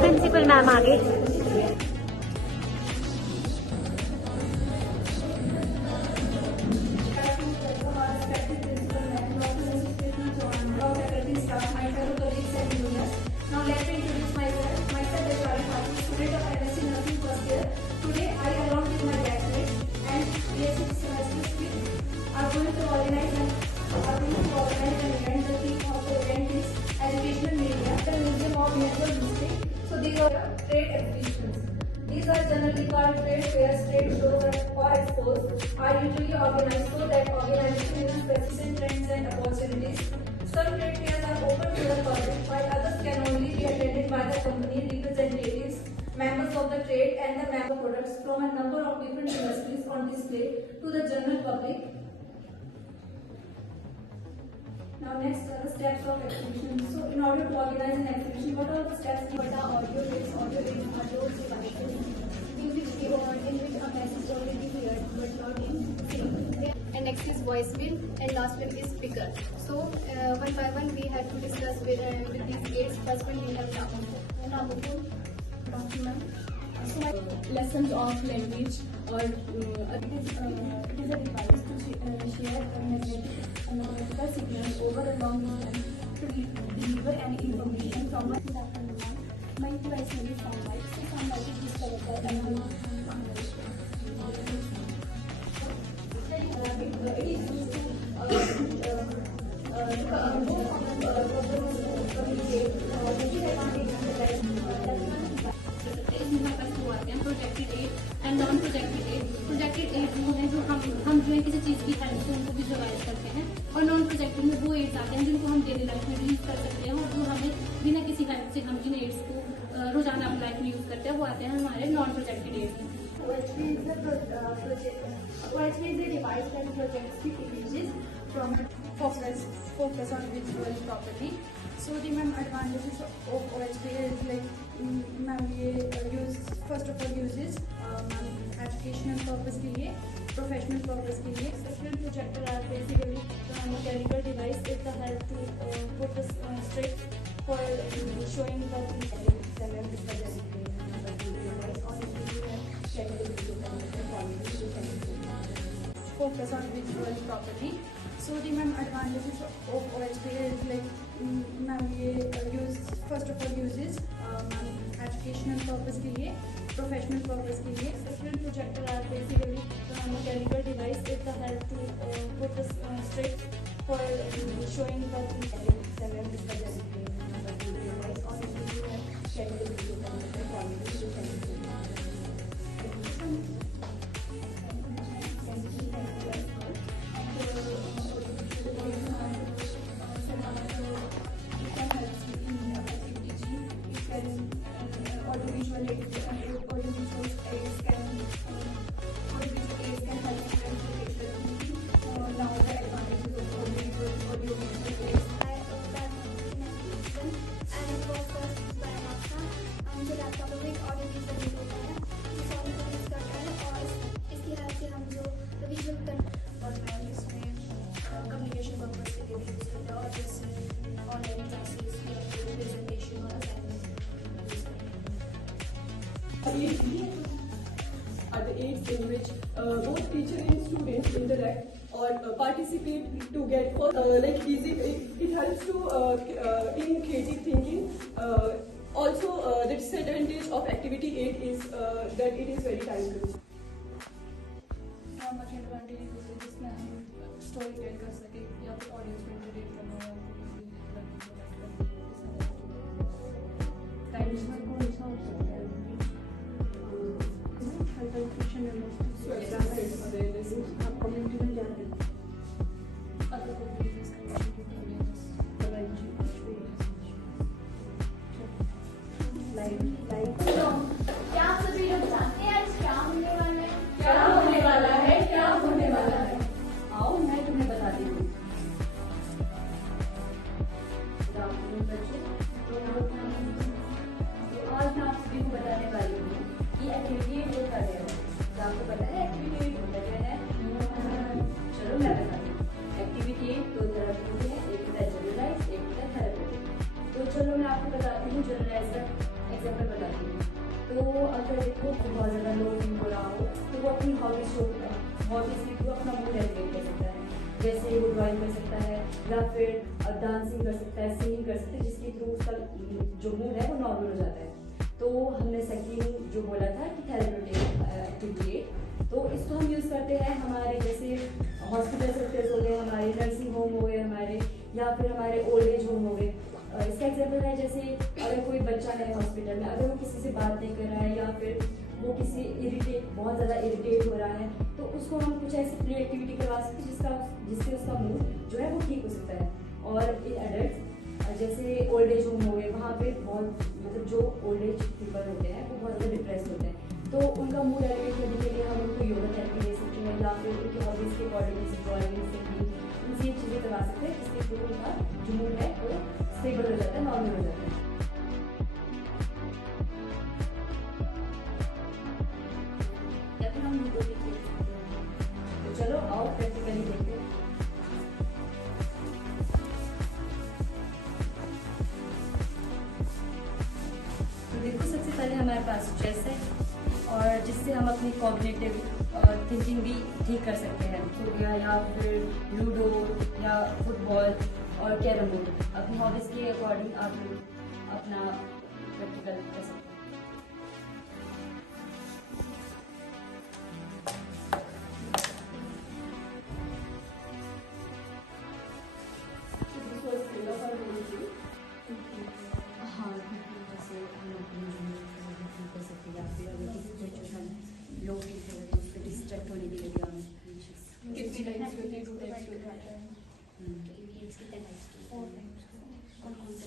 Principal ma'am आगे। These are generally called trade fairs, trade shows, or expos are usually organized so that organization is persistent trends and opportunities. Some trade fairs are open to the public, while others can only be attended by the company representatives, members of the trade, and the member products from a number of different industries on display to the general public. Now next are the steps of exhibition. So in order to organize an exhibition, what are the steps? What are audio aids are those devices in which a message already heard but not in sync. And next is voice mail, and last one is speaker. So one by one we have to discuss with these aids. First one we have Namuphone document. So lessons of language, or it is a device to share mathematical signals over a long distance to deliver any information from one to another. My device may be sound like, so sound like is discovered by another. It is used to projected aid and non projected aid. Projected aid वो है जो हम जो है किसी चीज की हेल्प से उनको विजुअलाइज करते हैं, और नॉन प्रोजेक्टेड में वो एड्स आते हैं जिनको हम डेली लाइफ में यूज कर सकते हैं, और जो हमें बिना किसी हेल्प से हम जिन एड्स को रोजाना अपनी लाइफ में यूज करते हैं वो आते हैं हमारे नॉन प्रोजेक्टेड एड्स में। OHP is a device that projects the images from a focus on visual property. So the advantages of OHP is like ये use first of all uses educational purpose के लिए, professional purpose के लिए. Second, projector are basically mechanical device with the help to put the strip for showing the focus on visual property. So the advantages of OHP is like ये use first of all uses educational purpose के लिए, professional purpose के लिए. Second, projector are basically mechanical device with the help to put the strip for showing the are the aids in which both teacher and students interact or participate to get like easy. It helps to in creative thinking. Also, the disadvantage of activity aid is that it is very time consuming. How much advantage is जिसमें हम story tell कर सके या फिर ऑडियंस को इंटरेक्ट करना हो, टाइम इसमें कौन सा हो सकता है? आप कम्युनिटी में जाते हैं, अदर कम्युनिटीज क्या आप सभी लोग जानते हैं आज क्या होने वाला है? क्या होने वाला है? क्या होने वाला है? आओ मैं तुम्हें बता देती हूँ। आज मैं आप सभी को बताने वाली हूँ कि एक्टिविटी वो कर रहे हो। आपको पता है एक्टिविटी होता क्या है? चलो मैं बताती हूँ। एक्टिविटी दो तरह की होती है, एक तो अगर देखो बहुत ज़्यादा लो फील हो रहा हो तो वो अपनी हॉबीज़ के थ्रू अपना मूड एलिवेट कर सकता है। जैसे वो ड्राइंग कर सकता है या फिर डांसिंग कर सकता है, सिंगिंग कर सकता है, जिसके थ्रू उसका जो मूड है वो नॉर्मल हो जाता है। तो हमने सेकंड जो बोला था कि थेरेप्यूटिक एक्टिविटी, तो इसको हम यूज़ करते हैं हमारे जैसे हॉस्पिटल सेक्टर्स हो गए, हमारे नर्सिंग होम हो गए हमारे, या फिर हमारे ओल्ड एज होम हो गए। इसका एग्जाम्पल है जैसे अगर कोई बच्चा है हॉस्पिटल में, अगर वो किसी से बात नहीं कर रहा है या फिर वो किसी बहुत ज़्यादा इरिटेट हो रहा है, तो उसको हम कुछ ऐसी प्ले एक्टिविटी करवा सकते हैं जिससे उसका मूड जो है वो ठीक हो सकता है। और इन एडल्ट जैसे ओल्ड एज होम हो गए, वहाँ पे बहुत मतलब जो ओल्ड एज पीपल होते हैं वो बहुत ज़्यादा डिप्रेस होते हैं, तो उनका मूड एलिवेट करने के लिए हम उनको योगा थेरेपी दे सकते हैं या फिर उनकी हॉबीज़ के अकॉर्डिंग जैसे ड्राइंग, सिंगिंग, उनसे ये चीज़ें करवा सकते हैं जिसके थ्रू उनका जो मूड है वो स्टेबल हो जाता है, नॉर्मल हो जाता है। या फिर हम लूडो भी खेल सकते हैं। तो चलो आओ प्रैक्टिकली देखते हैं। तो देखो सबसे पहले हमारे पास चेस है और जिससे हम अपनी कॉग्निटिव थिंकिंग भी ठीक कर सकते हैं। तो या फिर लूडो या फुटबॉल और कैरम बोर्ड, अपनी हॉबीज़ के अकॉर्डिंग आप अपना प्रैक्टिकल कर सकते हैं। This was kind of our main thing. हाँ, क्योंकि जैसे हम अपनी ज़िंदगी में कर सकते हैं या फिर अगर किसी को जो है लो फील हो रहा है तो उसको डिस्ट्रैक्ट होने के लिए हम Kids types to take that. कितने टाइप्स के? और कौन कौन से